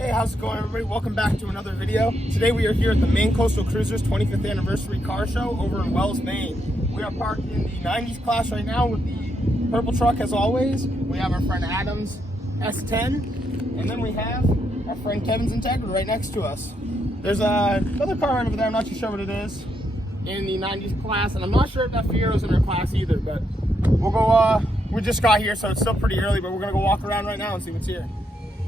Hey, how's it going, everybody? Welcome back to another video. Today we are here at the Maine Coastal Cruisers 25th Anniversary Car Show over in Wells, Maine. We are parked in the 90s class right now with the purple truck as always. We have our friend Adam's S10, and then we have our friend Kevin's Integra right next to us. There's another car right over there, I'm not too sure what it is, in the 90s class, and I'm not sure if that Fiero's in our class either, but we'll go, we just got here, so it's still pretty early, but we're gonna go walk around right now and see what's here.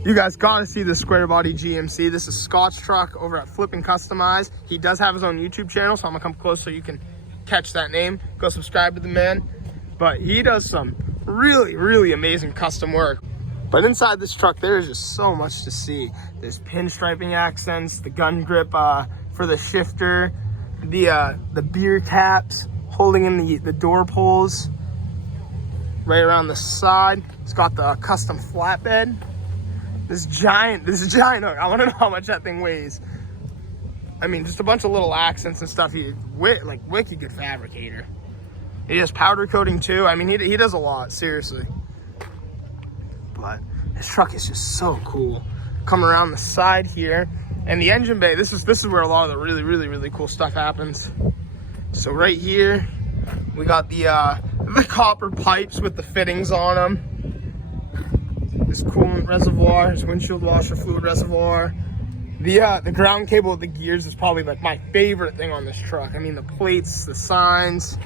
You guys gotta see the square body GMC. This is Scott's truck over at Flippin' Customize. He does have his own YouTube channel, so I'm gonna come close so you can catch that name. Go subscribe to the man. But he does some really, really amazing custom work. But inside this truck, there is just so much to see. There's pinstriping accents, the gun grip for the shifter, the beer caps holding in the door pulls right around the side. It's got the custom flatbed. This giant hook. I want to know how much that thing weighs. I mean, just a bunch of little accents and stuff. Like wicked good fabricator. He does powder coating too. I mean, he does a lot, seriously. But this truck is just so cool. Coming around the side here, and the engine bay. This is where a lot of the really, really, really cool stuff happens. So right here, we got the copper pipes with the fittings on them. This coolant reservoir, his windshield washer fluid reservoir. The ground cable with the gears is probably like my favorite thing on this truck. I mean, the plates, the signs,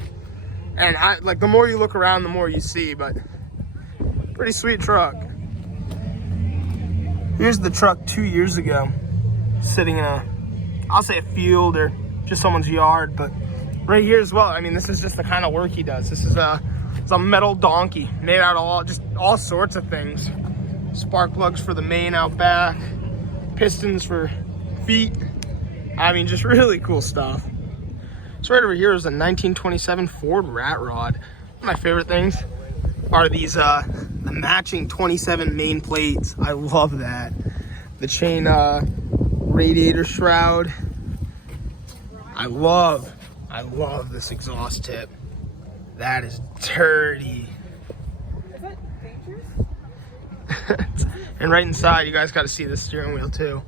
and like the more you look around, the more you see. But pretty sweet truck. Here's the truck 2 years ago, sitting in I'll say a field or just someone's yard. But right here as well. I mean, this is just the kind of work he does. This is it's a metal donkey made out of all sorts of things. Spark plugs for the main out back, pistons for feet. I mean, just really cool stuff. So right over here is a 1927 Ford Rat Rod. One of my favorite things are these the matching 27 main plates. I love that. The chain radiator shroud. I love this exhaust tip. That is dirty. Is that dangerous? And right inside, you guys got to see the steering wheel too.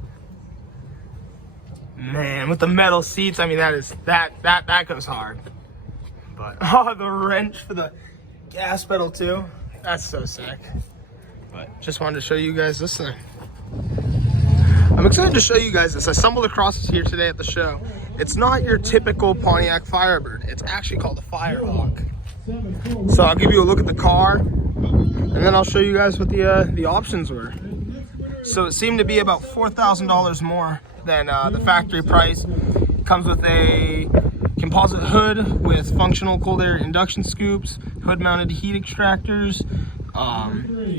Man, with the metal seats, I mean, that goes hard. But oh, the wrench for the gas pedal too. That's so sick. But just wanted to show you guys this thing. I'm excited to show you guys this. I stumbled across this here today at the show. It's not your typical Pontiac Firebird. It's actually called a Firehawk. So I'll give you a look at the car, and then I'll show you guys what the options were. So it seemed to be about $4,000 more than the factory price. Comes with a composite hood with functional cold air induction scoops, hood mounted heat extractors.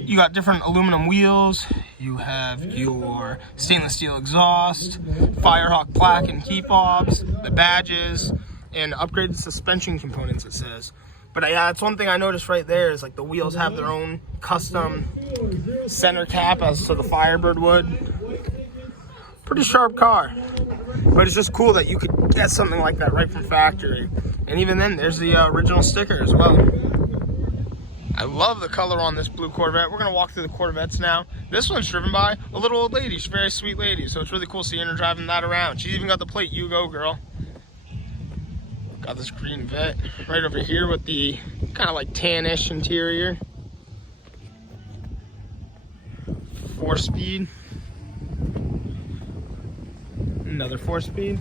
You got different aluminum wheels. You have your stainless steel exhaust, Firehawk plaque and key fobs, the badges, and upgraded suspension components, it says. But yeah, that's one thing I noticed right there is like the wheels have their own custom center cap as to the Firebird would. Pretty sharp car. But it's just cool that you could get something like that right from factory. And even then, there's the original sticker as well. I love the color on this blue Corvette. We're gonna walk through the Corvettes now. This one's driven by a little old lady. She's a very sweet lady, so it's really cool seeing her driving that around. She's even got the plate, "You go, girl." Got this green Vet right over here with the kind of like tannish interior. 4-speed. Another 4-speed.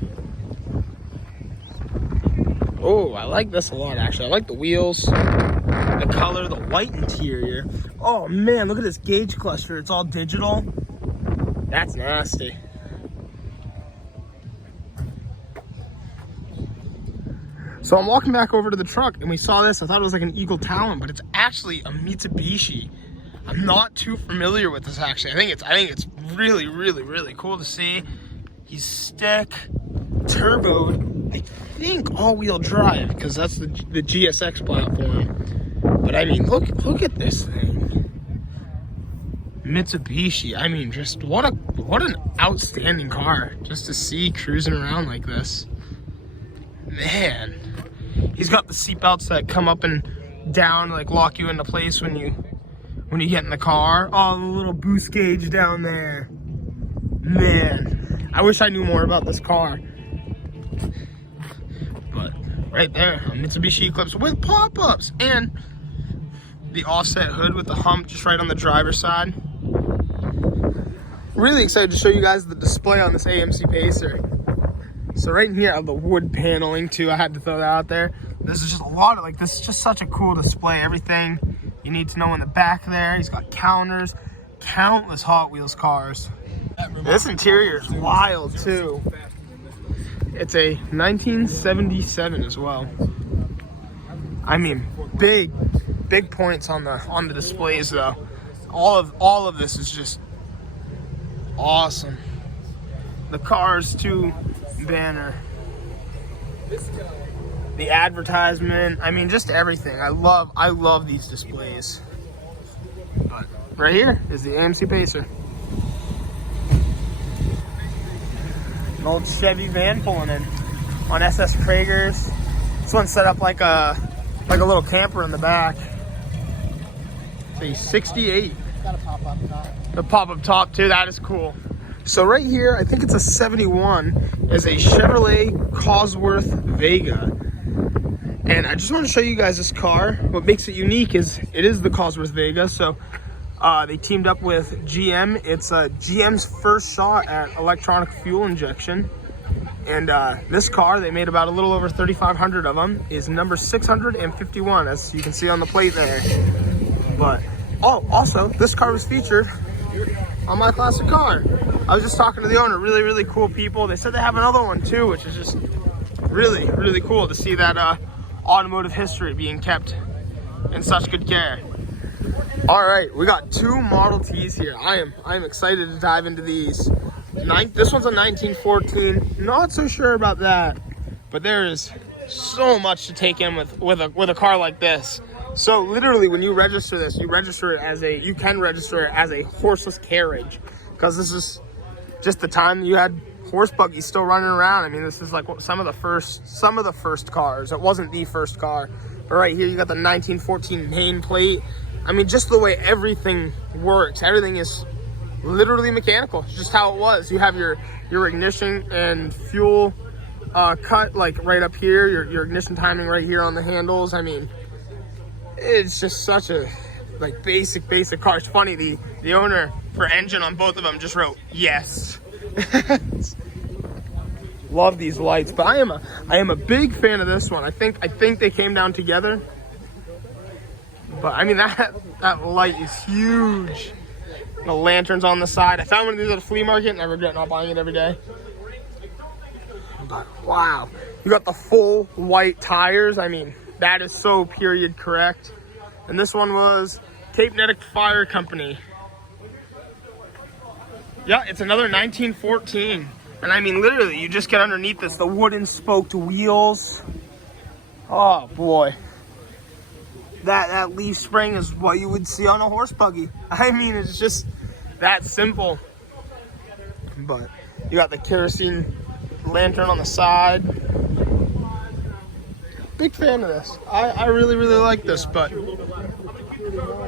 Oh, I like this a lot actually. I like the wheels, the color, the white interior. Oh man, look at this gauge cluster. It's all digital. That's nasty. So I'm walking back over to the truck and we saw this. I thought it was like an Eagle Talon, but it's actually a Mitsubishi. I'm not too familiar with this actually. I think it's really, really, really cool to see. He's stick, turboed, I think all-wheel drive, because that's the GSX platform. But I mean, look at this thing. Mitsubishi. I mean, just what an outstanding car just to see cruising around like this. Man. He's got the seatbelts that come up and down, like lock you into place when you get in the car. Oh, the little boost gauge down there. I wish I knew more about this car. But right there, a Mitsubishi Eclipse with pop-ups and the offset hood with the hump just right on the driver's side. Really excited to show you guys the display on this AMC Pacer. So right in here I have the wood paneling too. I had to throw that out there. This is just a lot of this is just such a cool display. Everything you need to know in the back there. He's got counters, countless Hot Wheels cars. This interior is wild too. It's a 1977 as well. I mean, big points on the displays though. All of this is just awesome. The Cars 2 banner, the advertisement. I mean, just everything. I love these displays. But right here is the AMC Pacer. An old Chevy van pulling in on SS Kragers. This one's set up like a little camper in the back. It's a 68. Got a pop-up top. The pop-up top too, that is cool. So right here, I think it's a 71, is a Chevrolet Cosworth Vega. And I just want to show you guys this car. What makes it unique is it is the Cosworth Vega. So they teamed up with GM. It's GM's first shot at electronic fuel injection. And this car, they made about a little over 3,500 of them, is number 651, as you can see on the plate there. But, oh, also, this car was featured on My Classic Car. I was just talking to the owner, really cool people. They said they have another one too, which is just really cool to see that automotive history being kept in such good care. All right, we got two Model Ts here. I am excited to dive into these. This one's a 1914. Not so sure about that, but there is so much to take in with a car like this. So literally, when you register this, you can register it as a horseless carriage, because this is just the time you had horse buggies still running around. I mean, this is like some of the first cars. It wasn't the first car, but right here you got the 1914 main plate. I mean, just the way everything works, everything is literally mechanical. It's just how it was. You have your ignition and fuel cut like right up here, your ignition timing right here on the handles. I mean, it's just such a basic car. It's funny, the owner for engine on both of them just wrote yes. Love these lights, but I am a big fan of this one. I think they came down together. But I mean, that light is huge. The lanterns on the side. I found one of these at a flea market and I regret not buying it every day. But wow, you got the full white tires. I mean, that is so period correct. And this one was Cape Nedic Fire Company. Yeah, it's another 1914. And I mean, literally, you just get underneath this, the wooden spoked wheels. Oh boy. That leaf spring is what you would see on a horse buggy. I mean, it's just that simple. But you got the kerosene lantern on the side. Big fan of this. I really like this, but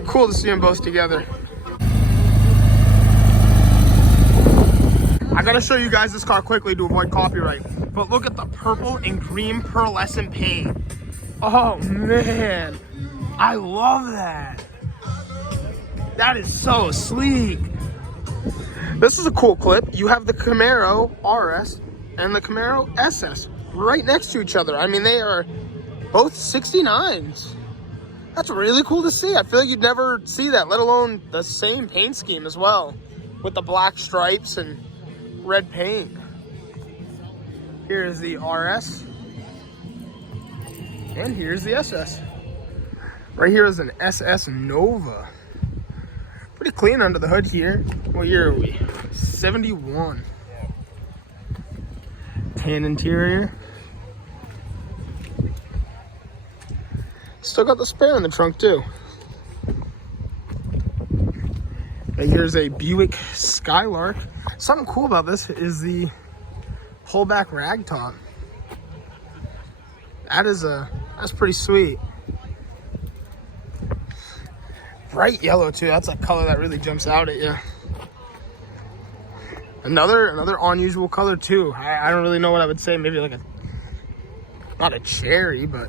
cool to see them both together. I gotta show you guys this car quickly to avoid copyright. But look at the purple and green pearlescent paint. Oh man, I love that. That is so sleek. This is a cool clip. You have the Camaro RS and the Camaro SS right next to each other. I mean, they are both 69s. That's really cool to see. I feel like you'd never see that, let alone the same paint scheme as well, with the black stripes and red paint. Here's the RS. And here's the SS. Right here is an SS Nova. Pretty clean under the hood here. What year are we? 71. Tan interior. Still got the spare in the trunk too. And here's a Buick Skylark. Something cool about this is the pullback rag top. That's pretty sweet. Bright yellow too. That's a color that really jumps out at you. Another unusual color too. I don't really know what I would say. Maybe like not a cherry, but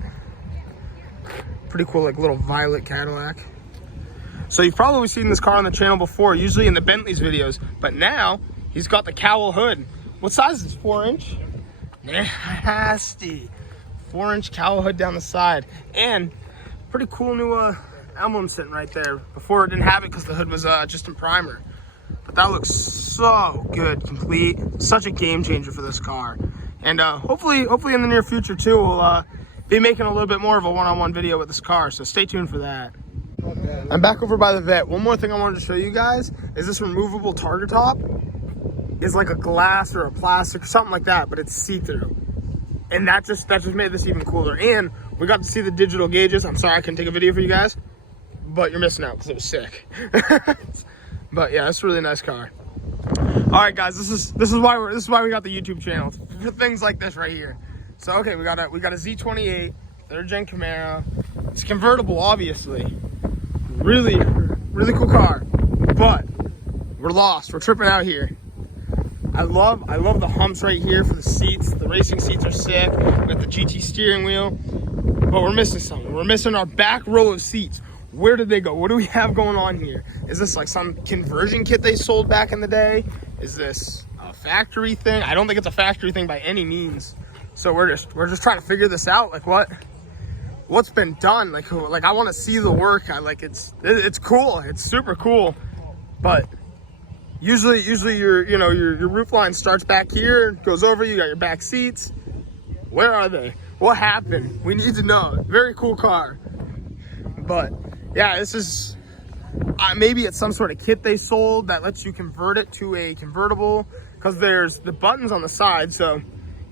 pretty cool, like little violet Cadillac. So you've probably seen this car on the channel before, usually in the Bentley's videos, but now he's got the cowl hood. What size is it? 4-inch? Nasty. 4-inch cowl hood down the side. And pretty cool new emblem sitting right there. Before it didn't have it because the hood was just in primer. But that looks so good, complete. Such a game changer for this car. And hopefully in the near future too, we'll be making a little bit more of a one-on-one video with this car. So stay tuned for that. I'm back over by the vet. One more thing I wanted to show you guys is this removable target top. Is like a glass or a plastic or something like that, but it's see-through. And that just made this even cooler. And we got to see the digital gauges. I'm sorry I couldn't take a video for you guys, but you're missing out because it was sick. But yeah, it's a really nice car. All right, guys, this is why we got the YouTube channel for things like this right here. So okay, we got a Z28 3rd gen Camaro. It's convertible, obviously. Really cool car, but we're lost. We're tripping out here. I love the humps right here for the seats. The racing seats are sick. We got the GT steering wheel, but we're missing something. We're missing our back row of seats. Where did they go? What do we have going on here? Is this like some conversion kit they sold back in the day? Is this a factory thing? I don't think it's a factory thing by any means. So we're just trying to figure this out. Like what's been done? Like I want to see the work. It's cool. It's super cool, but usually your roof line starts back here, goes over. You got your back seats. Where are they? What happened? We need to know. Very cool car, but yeah, this is maybe it's some sort of kit they sold that lets you convert it to a convertible, because there's the buttons on the side, so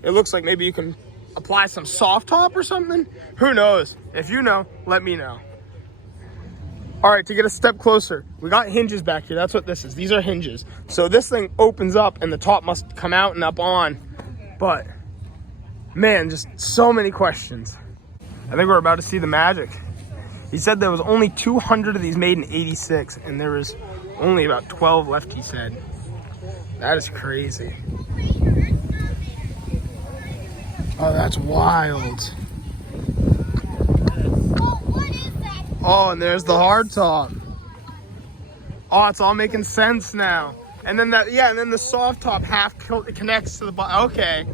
it looks like maybe you can apply some soft top or something. Who knows? If you know, let me know. All right, to get a step closer, we got hinges back here. That's what this is. These are hinges. So this thing opens up and the top must come out and up on. But man, just so many questions. I think we're about to see the magic. He said there was only 200 of these made in '86, and there was only about 12 left, he said. That is crazy. Oh, that's wild. Oh, and there's the hard top. Oh, it's all making sense now. And then and then the soft top half connects to the bottom. Okay.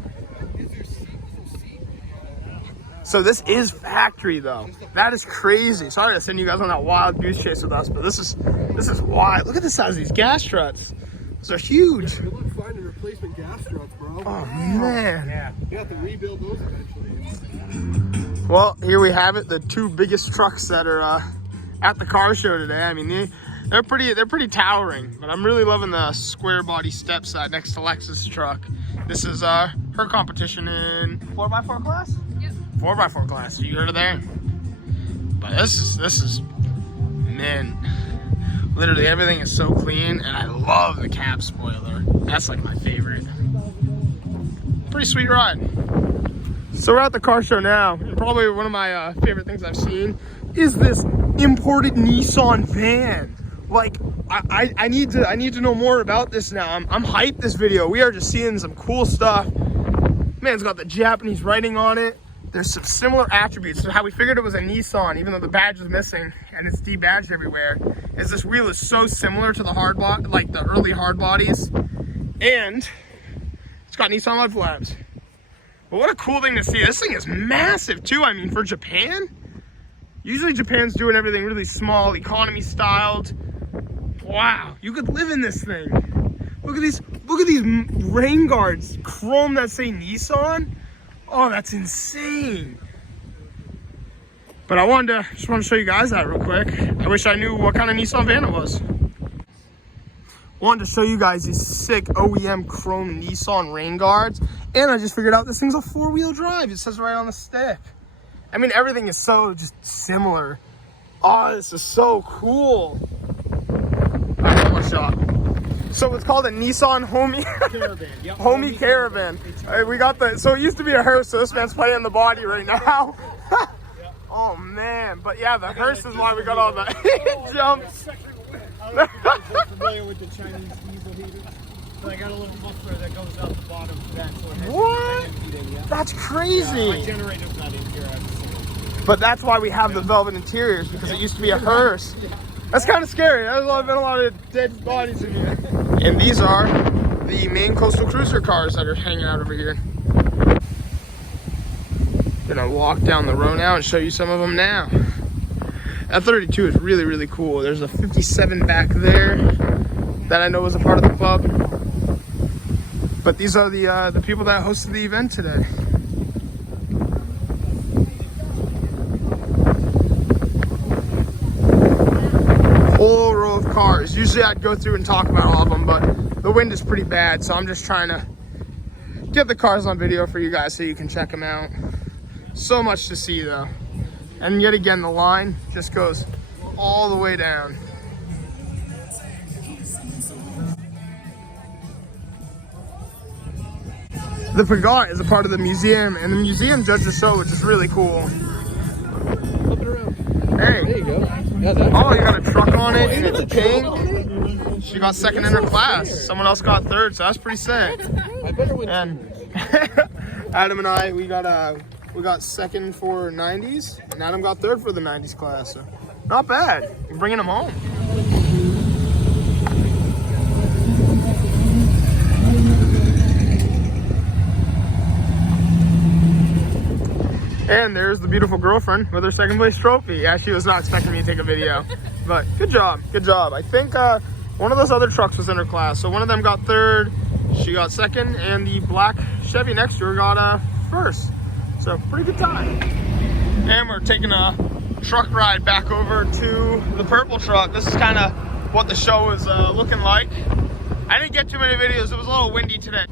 So this is factory though. That is crazy. Sorry to send you guys on that wild goose chase with us, but this is wild. Look at the size of these gas struts. Those are huge. Good luck finding replacement gas struts, bro. Oh man. Yeah. You have to rebuild those eventually. Well, here we have it. The two biggest trucks that are at the car show today. I mean, they're pretty towering. But I'm really loving the square body step side next to Lexus truck. This is her competition in 4x4 class. Yep. 4x4 class. You heard of that? But this is man. Literally everything is so clean, and I love the cab spoiler. That's like my favorite. Pretty sweet ride. So we're at the car show now, and probably one of my favorite things I've seen is this imported Nissan van. Like, I need to know more about this now. I'm hyped this video. We are just seeing some cool stuff. Man, it's got the Japanese writing on it. There's some similar attributes. So how we figured it was a Nissan, even though the badge is missing and it's debadged everywhere, is this wheel is so similar to the the early hard bodies, and it's got Nissan mud flaps. But what a cool thing to see. This thing is massive too. I mean, for Japan, usually Japan's doing everything really small, economy styled. Wow, you could live in this thing. Look at these rain guards, chrome that say Nissan. Oh, that's insane. But I just want to show you guys that real quick. I wish I knew what kind of Nissan van it was. Wanted to show you guys these sick OEM chrome Nissan rain guards. And I just figured out this thing's a 4-wheel drive. It says right on the stick. I mean, everything is so just similar. Oh, this is so cool. All right, one more shot. So it's called a Nissan Homie Caravan. Yep. Homie Caravan. We got so it used to be a hearse, so this man's playing the body right now. Oh man, but yeah, the hearse is why we got all the jumps. I'm familiar with the Chinese diesel heaters. So I got a little muffler that goes out the bottom for that. So it has What? heat in, yeah. That's My crazy. generator's not in here. But that's why we have the velvet interiors, because it used to be a hearse. That's kind of scary. There's been a lot of dead bodies in here. And these are the Maine Coastal Cruiser cars that are hanging out over here. Gonna walk down the row now and show you some of them now. That 32 is really, really cool. There's a 57 back there that I know was a part of the club. But these are the people that hosted the event today. Whole row of cars. Usually I'd go through and talk about all of them, but the wind is pretty bad, so I'm just trying to get the cars on video for you guys so you can check them out. So much to see though. And yet again, the line just goes all the way down. The Pagart is a part of the museum, and the museum judged the show, which is really cool. Flip it around. Hey. There you go. Yeah, that's Oh, you got a truck on it, and it's pink. She got second in her class. Someone else got third, so that's pretty sick. I better win. And Adam and I, we got second for 90s, and Adam got third for the 90s class. So not bad. You're bringing them home. And there's the beautiful girlfriend with her second place trophy. Yeah, she was not expecting me to take a video, but good job, good job. I think one of those other trucks was in her class, so one of them got third, she got second, and the black Chevy next to her got first. So pretty good time. And we're taking a truck ride back over to the purple truck. This is kind of what the show is looking like. I didn't get too many videos. It was a little windy today.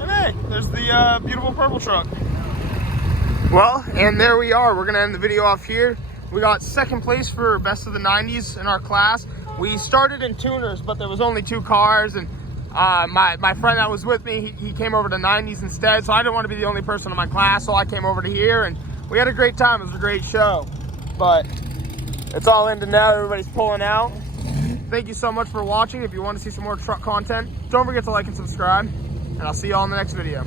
And hey, there's the beautiful purple truck. Well, and there we are. We're gonna end the video off here. We got second place for best of the 90s in our class. We started in tuners, but there was only 2 cars, and my friend that was with me, he came over to 90s instead, so I didn't want to be the only person in my class, so I came over to here, and we had a great time. It was a great show, but it's all ended now. Everybody's pulling out. Thank you so much for watching. If you want to see some more truck content, don't forget to like and subscribe, and I'll see you all in the next video.